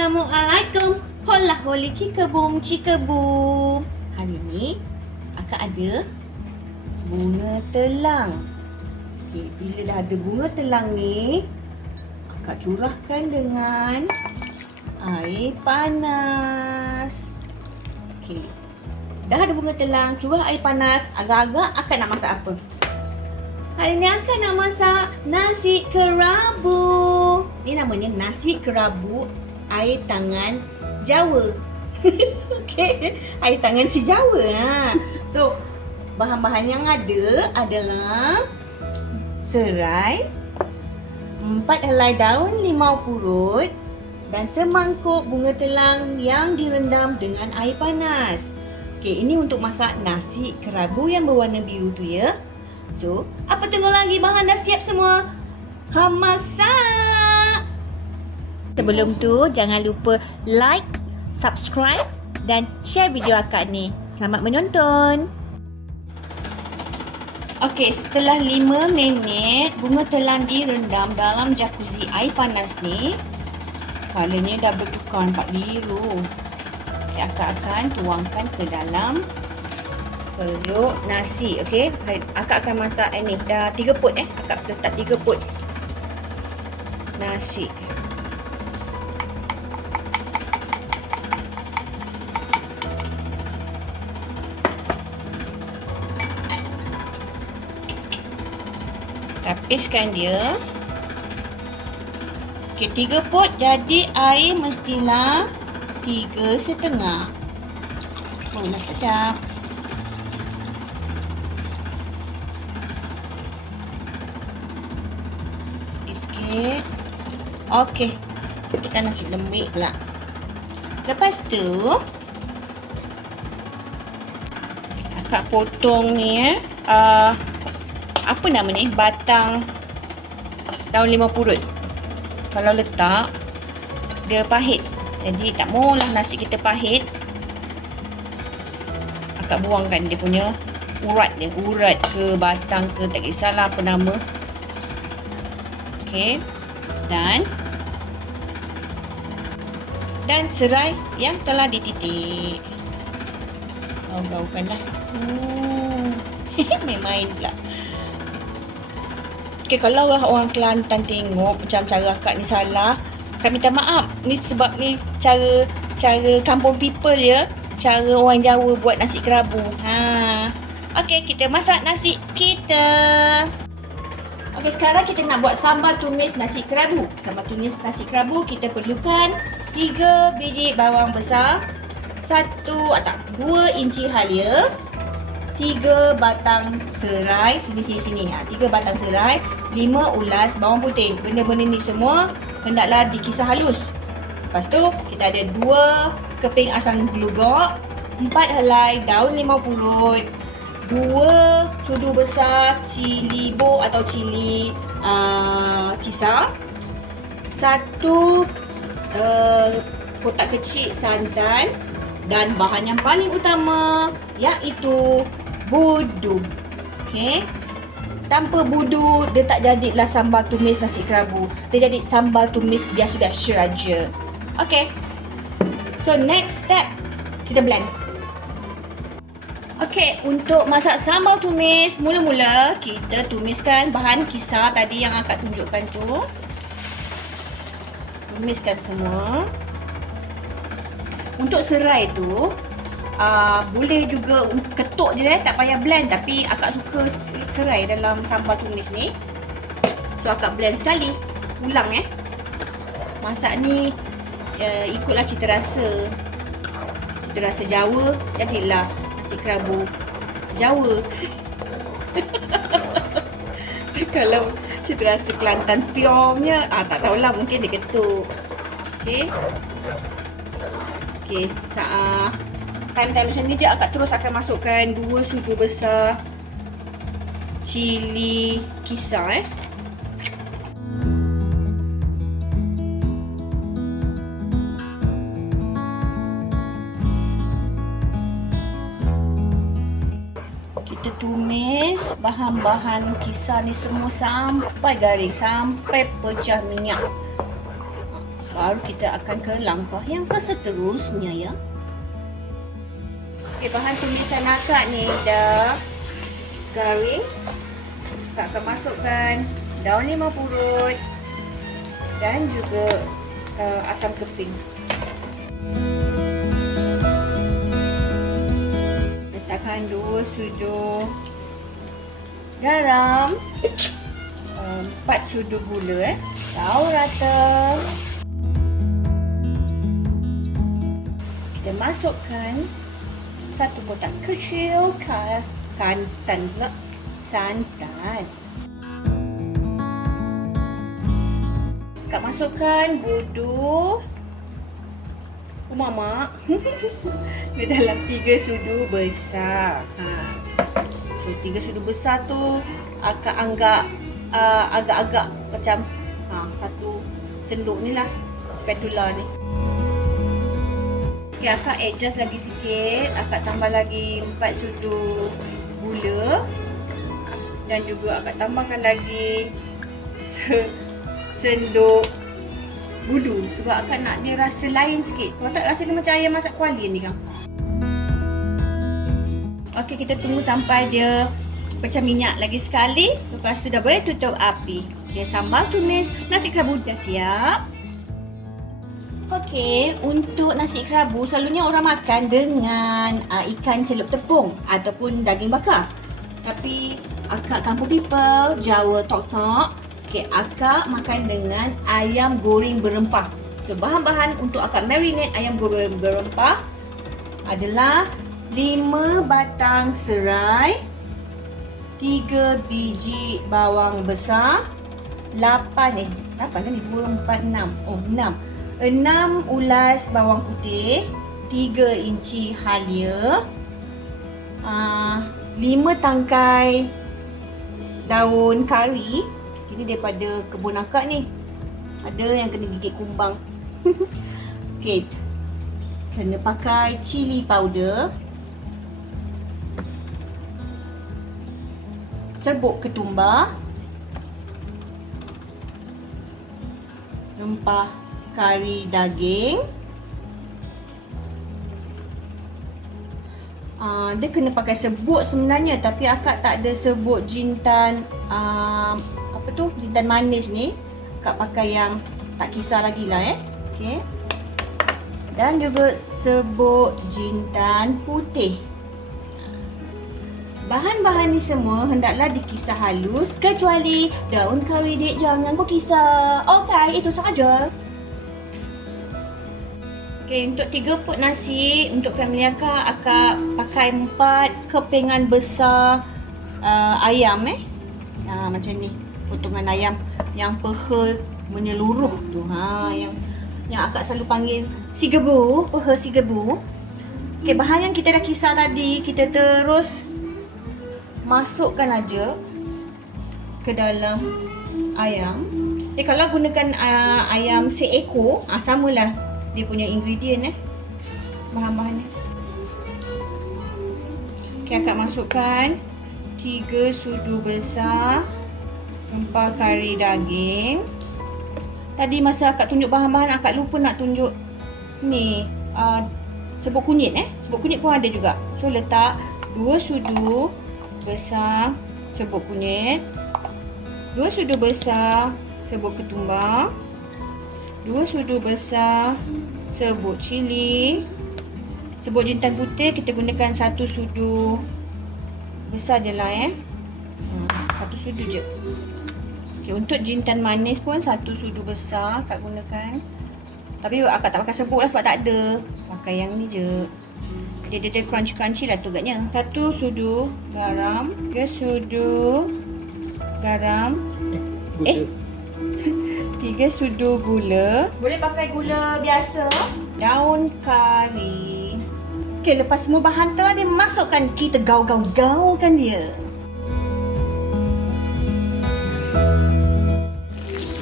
Assalamualaikum. Hola holi cikabum cikabum. Hari ni akak ada bunga telang. Okay, bila dah ada bunga telang ni, akak curahkan dengan air panas. Okay, dah ada bunga telang, curah air panas. Agak-agak akak nak masak apa? Hari ni akak nak masak nasi kerabu. Ni namanya nasi kerabu air tangan Jawa. Okey, air tangan si Jawa. So, bahan-bahan yang ada adalah serai, 4 helai daun limau purut dan semangkuk bunga telang yang direndam dengan air panas. Okey, ini untuk masak nasi kerabu yang berwarna biru tu ya. So, apa tunggu lagi? Bahan dah siap semua. Masak. Sebelum tu, jangan lupa like, subscribe dan share video akak ni. Selamat menonton. Okey, setelah 5 minit bunga telang direndam dalam jacuzzi air panas ni, colornya dah bertukar nampak biru. Okay, akak akan tuangkan ke dalam perut nasi. Okey, akak akan masak ni dah 3 pot akak letak 3 pot nasi. Tapiskan dia. Okey, 3 pot jadi air mestilah 3,5. Oh, dah sedap. Sikit. Okey, kita nasi lembik pula. Lepas tu akak potong ni apa nama ni, batang daun limau purut. Kalau letak dia pahit, jadi tak maulah nasi kita pahit. Akak buangkan dia punya urat dia, urat ke batang ke tak kisahlah apa nama. Okey, dan serai yang telah dititik. Gaulkanlah. Main-main pula. Okey, kalau lah orang Kelantan tengok macam cara akak ni salah, akak minta maaf. Ni sebab ni cara kampung people ya, cara orang Jawa buat nasi kerabu. Okey, kita masak nasi kita. Okey, sekarang kita nak buat sambal tumis nasi kerabu. Sambal tumis nasi kerabu kita perlukan 3 biji bawang besar, 2 inci halia, 3 batang serai, sini. 3 batang serai, 5 ulas bawang putih. Benda-benda ni semua hendaklah dikisar halus. Lepas tu kita ada 2 keping asam glugok, 4 helai daun limau purut, 2 sudu besar cili bo atau cili kisar, 1 kotak kecil santan, dan bahan yang paling utama iaitu budu. Okey, tanpa budu dia tak jadilah sambal tumis nasi kerabu. Dia jadi sambal tumis biasa-biasa aja. Okey, so next step kita blend. Okey, untuk masak sambal tumis, mula-mula kita tumiskan bahan kisar tadi yang akak tunjukkan tu. Tumiskan semua. Untuk serai tu boleh juga ketuk je tak payah blend, tapi akak suka serai dalam sambal tumis ni. So akak blend sekali, ulang masak ni ikutlah cita rasa Jawa, jadilah nasi kerabu Jawa. Kalau cita rasa Kelantan purenya tak tahulah, mungkin dia ketuk. Okey, time macam ni je akak terus akan masukkan 2 sudu besar cili kisar Kita tumis bahan-bahan kisar ni semua sampai garing, sampai pecah minyak. Baru kita akan ke langkah yang seterusnya ya. Okay, bahan tumisan akak ni dah garing. Akak akan masukkan daun limau purut dan juga asam keping. Letakkan 2 sudu garam, 4 sudu gula. Tahu rata. Kita masukkan 1 kotak kecil santan pula. Santan. Kak masukkan budu mak ke dalam 3 sudu besar. So 3 sudu besar tu akak anggap agak-agak macam satu senduk ni lah, spatula ni. Okay, akak adjust lagi sikit. Akak tambah lagi 4 sudu gula. Dan juga akak tambahkan lagi senduk budu. Sebab akak nak dia rasa lain sikit. Kalau tak rasa dia macam ayam masak kuali ni kan. Okay, kita tunggu sampai dia pecah minyak lagi sekali. Lepas tu dah boleh tutup api. Okay, sambal tumis nasi kerabu dah siap. Okey, untuk nasi kerabu selalunya orang makan dengan ikan celup tepung ataupun daging bakar. Tapi akak kampung people, Jawa tok-tok, okey, akak makan dengan ayam goreng berempah. So bahan-bahan untuk akak marinate ayam goreng berempah adalah 5 batang serai, 3 biji bawang besar, 8 ni 2, 4, 6. Oh, 6. 6 ulas bawang putih, 3 inci halia, 5 tangkai daun kari. Ini daripada kebun akak ni. Ada yang kena gigit kumbang. Okey. Kena pakai cili powder, serbuk ketumbar, rempah kari daging. Dia kena pakai serbuk sebenarnya, tapi akak tak ada serbuk jintan jintan manis ni. Akak pakai yang tak kisar lagi lah okey. Dan juga serbuk jintan putih. Bahan-bahan ni semua hendaklah dikisar halus kecuali daun kari dik, jangan kau kisar. Okey, itu sahaja. Okay, untuk 3 pot nasi untuk family akak pakai 4 kepingan besar ayam macam ni, potongan ayam yang peha menyeluruh tu, yang akak selalu panggil si gebu, peha si gebu. Okay, bahan yang kita dah kisar tadi kita terus masukkan aja ke dalam ayam. Kalau gunakan ayam seekor, samalah dia punya ingredient bahan-bahannya. Okay, akak masukkan 3 sudu besar rempah kari daging. Tadi masa akak tunjuk bahan-bahan, akak lupa nak tunjuk ni serbuk kunyit serbuk kunyit pun ada juga. So letak 2 sudu besar serbuk kunyit, 2 sudu besar serbuk ketumbar, 2 sudu besar serbuk cili. Serbuk jintan putih kita gunakan 1 sudu besar je lah 1 sudu je. Okay, untuk jintan manis pun 1 sudu besar akak gunakan. Tapi akak tak pakai serbuk lah sebab tak ada. Pakai yang ni je. Dia crunchy lah tu agaknya. 1 sudu garam, 3 sudu garam. 3 sudu gula. Boleh pakai gula biasa. Daun kari. Okey, lepas semua bahan telah dimasukkan, kita gaul-gaulkan dia.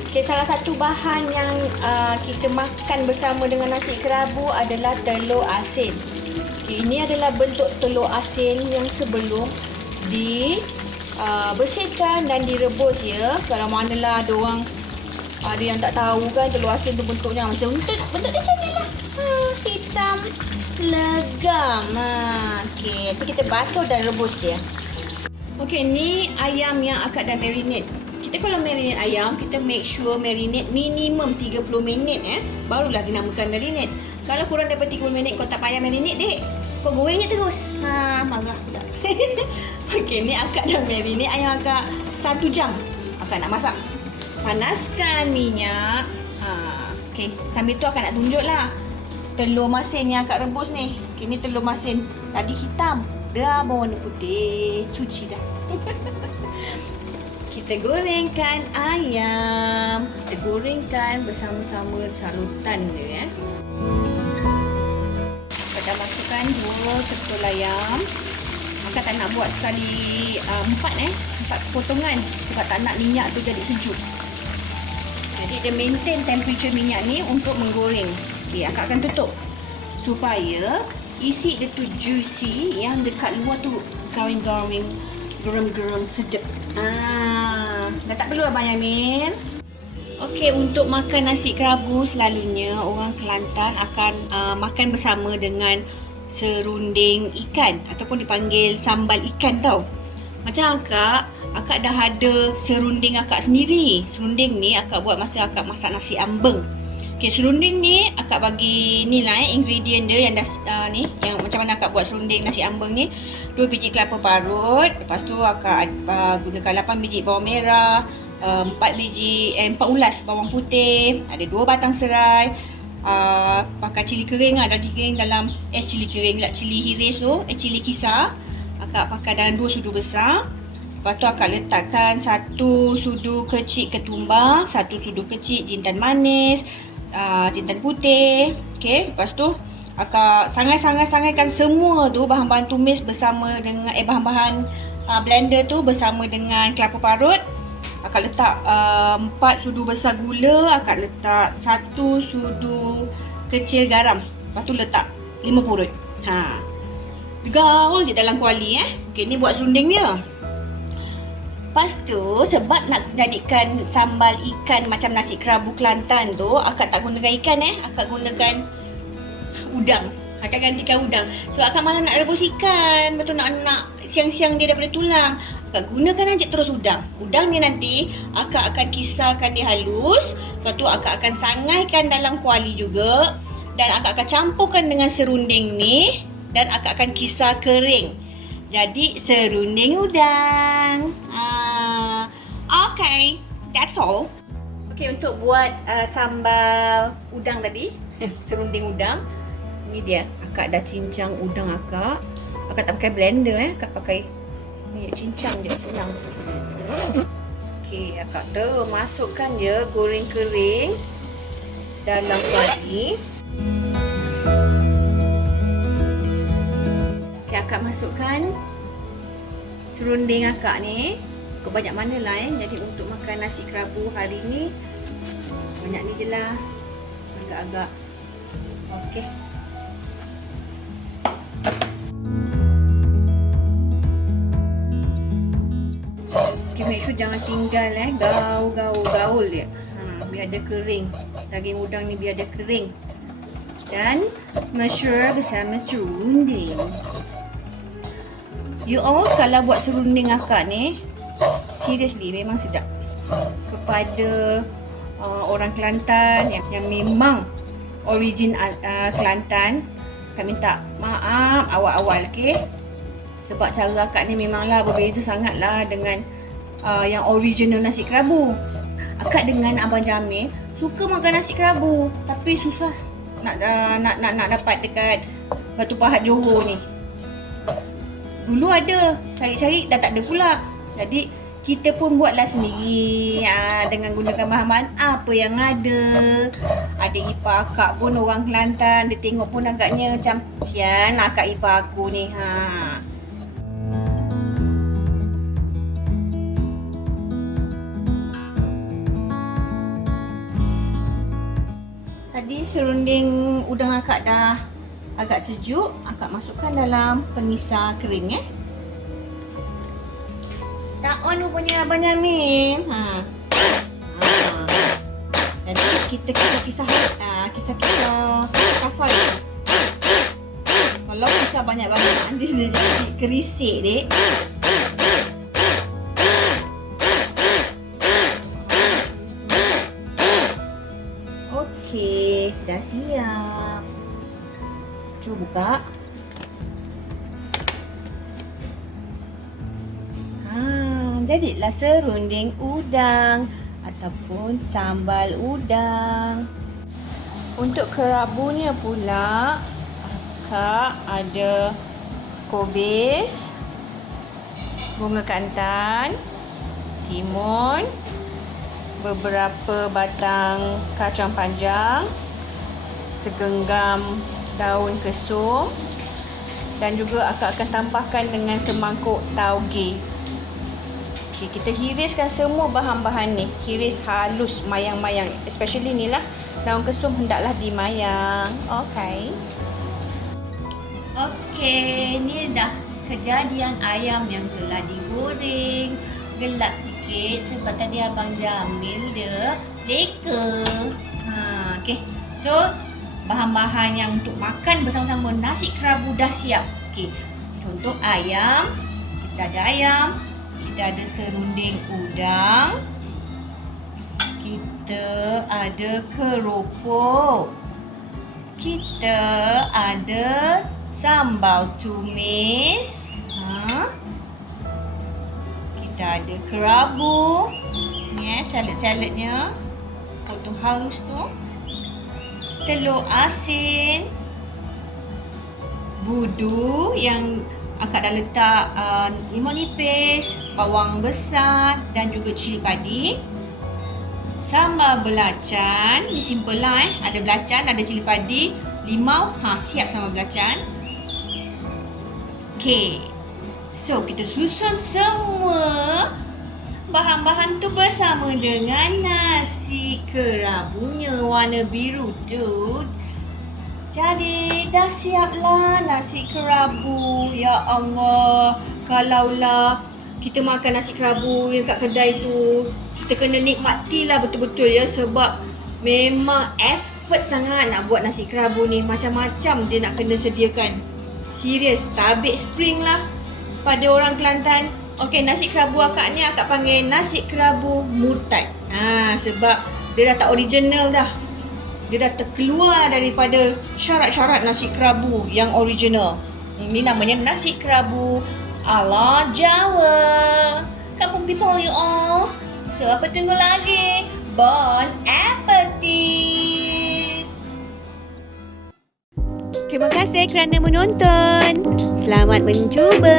Okey, salah satu bahan yang kita makan bersama dengan nasi kerabu adalah telur asin. Okay, ini adalah bentuk telur asin yang sebelum dibersihkan dan direbus ya. Kalau manalah ada orang Ada yang tak tahu kan telur asin tu bentuknya macam bentuk dia cantik lah. Hitam legam. Okey, nanti kita basuh dan rebus dia. Okey, ni ayam yang akak dah marinate. Kita kalau marinate ayam, kita make sure marinate minimum 30 minit barulah dinamakan marinate. Kalau kurang daripada 30 minit kau tak payah marinate, Dek. Kau goreng je terus. Marah pula. Okey, ni akak dah marinate ayam akak 1 jam. Akak nak masak. Panaskan minyak. Okey, sambil tu akak nak tunjuklah telur masin yang akak rebus ni. Okey, ni telur masin. Tadi hitam, dah berwarna putih. Suci dah. Kita gorengkan ayam. Kita gorengkan bersama-sama salutan dia Akak dah masukkan 2 ketul ayam. Akak tak nak buat sekali 4 potongan sebab tak nak minyak tu jadi sejuk. Jadi dia maintain temperature minyak ni untuk menggoreng. Okey, akak akan tutup supaya isi dia tu juicy, yang dekat luar tu garing-garing, geram-geram sedap. Dah tak perlu Abang Yamin. Okey, untuk makan nasi kerabu selalunya orang Kelantan akan makan bersama dengan serunding ikan ataupun dipanggil sambal ikan tau. Macam akak dah ada serunding akak sendiri. Serunding ni akak buat masa akak masak nasi ambeng. Okey, serunding ni akak bagi ni lah ingredient dia yang dah ni, yang macam mana akak buat serunding nasi ambeng ni. 2 biji kelapa parut, lepas tu akak gunakan 8 biji bawang merah, 4 ulas bawang putih, ada 2 batang serai, pakai cili kering dalam cili hiris tu, cili kisar. Akak pakai dalam 2 sudu besar. Lepas tu akak letakkan 1 sudu kecil ketumbar, 1 sudu kecil jintan manis, jintan putih. Okey, lepas tu akak sangai-sangaikan semua tu bahan-bahan tumis bersama dengan bahan-bahan blender tu bersama dengan kelapa parut. Akak letak 4 sudu besar gula, akak letak 1 sudu kecil garam. Lepas tu letak 5 purut. Gaul je dalam kuali Okey, ni buat serunding dia. Lepas tu sebab nak jadikan sambal ikan macam nasi kerabu Kelantan tu, akak tak gunakan ikan akak gunakan udang. Akak gantikan udang. Sebab akak malah nak rebus ikan, betul nak siang-siang dia daripada tulang. Akak gunakan aja terus udang. Udang ni nanti akak akan kisarkan dia halus. Lepas tu akak akan sangaikan dalam kuali juga. Dan akak akan campurkan dengan serunding ni. Dan akak akan kisar kering. Jadi serunding udang. Okay, that's all. Okay, untuk buat sambal udang tadi, serunding udang. Ni dia, akak dah cincang udang akak. Akak tak pakai blender akak pakai ni cincang je, senang. Okey, akak masukkan je goreng kering dalam kuali. Okey, akak masukkan serunding akak ni. Kau banyak mana lah Jadi untuk makan nasi kerabu hari ni banyak ni je lah. Agak-agak. Okey. Okay, make sure jangan tinggal gaul dia. Biar dia kering. Daging udang ni biar dia kering. Dan masyur bersama serunding. You all kalau buat serunding akak ni, seriously memang sedap. Kepada orang Kelantan yang memang origin Kelantan, kami minta maaf awal-awal, okey? Sebab cara akak ni memanglah berbeza sangatlah dengan yang original nasi kerabu. Akak dengan Abang Jamil suka makan nasi kerabu, tapi susah nak dapat dekat Batu Pahat Johor ni. Dulu ada, cari-cari dah tak ada pula. Jadi kita pun buatlah sendiri dengan gunakan bahan-bahan apa yang ada. Adik ipar akak pun orang Kelantan, dia tengok pun agaknya macam sian lah akak ipar aku ni. Tadi serunding udang akak dah agak sejuk, akak masukkan dalam pengisar kering Tak on rupanya Abang Yamin. kita kisah kasar. Kalau kisah banyak-banyak nanti dia jadi kerisik, dek. Okey, dah siap. Cuba buka. Jadilah serunding udang ataupun sambal udang. Untuk kerabunya pula, Akak ada kobis, bunga kantan, timun, beberapa batang kacang panjang, segenggam daun kesum, dan juga Akak akan tambahkan dengan semangkuk tauge. Okay, kita hiriskan semua bahan-bahan ni. Hiris halus, mayang-mayang. Especially ni lah, daun kesum hendaklah dimayang. Okey, ni dah kejadian ayam yang telah digoreng. Gelap sikit sebab tadi Abang Jamil dia leka. Okey, so bahan-bahan yang untuk makan bersama-sama nasi kerabu dah siap. Okey, contoh ayam. Kita ada ayam. Kita ada serunding udang. Kita ada keropok. Kita ada sambal tumis. Kita ada kerabu. Ni salad-saladnya. Potong halus tu. Telur asin. Budu yang Akak dah letak limau nipis, bawang besar dan juga cili padi. Sambal belacan, ni simple lah Ada belacan, ada cili padi, limau, siap sambal belacan. Okey. So, kita susun semua bahan-bahan tu bersama dengan nasi kerabunya warna biru tu. Jadi dah siaplah nasi kerabu. Ya Allah, kalaulah kita makan nasi kerabu yang kat kedai tu, kita kena nikmatilah betul-betul ya, sebab memang effort sangat nak buat nasi kerabu ni. Macam-macam dia nak kena sediakan. Serius, tabik spring lah pada orang Kelantan. Okey, nasi kerabu akak ni akak panggil nasi kerabu murtad. Sebab dia dah tak original dah. Dia dah terkeluar daripada syarat-syarat nasi kerabu yang original. Ini namanya nasi kerabu ala Jawa. Kampung people you all. So, apa tunggu lagi? Bon appetit! Terima kasih kerana menonton. Selamat mencuba.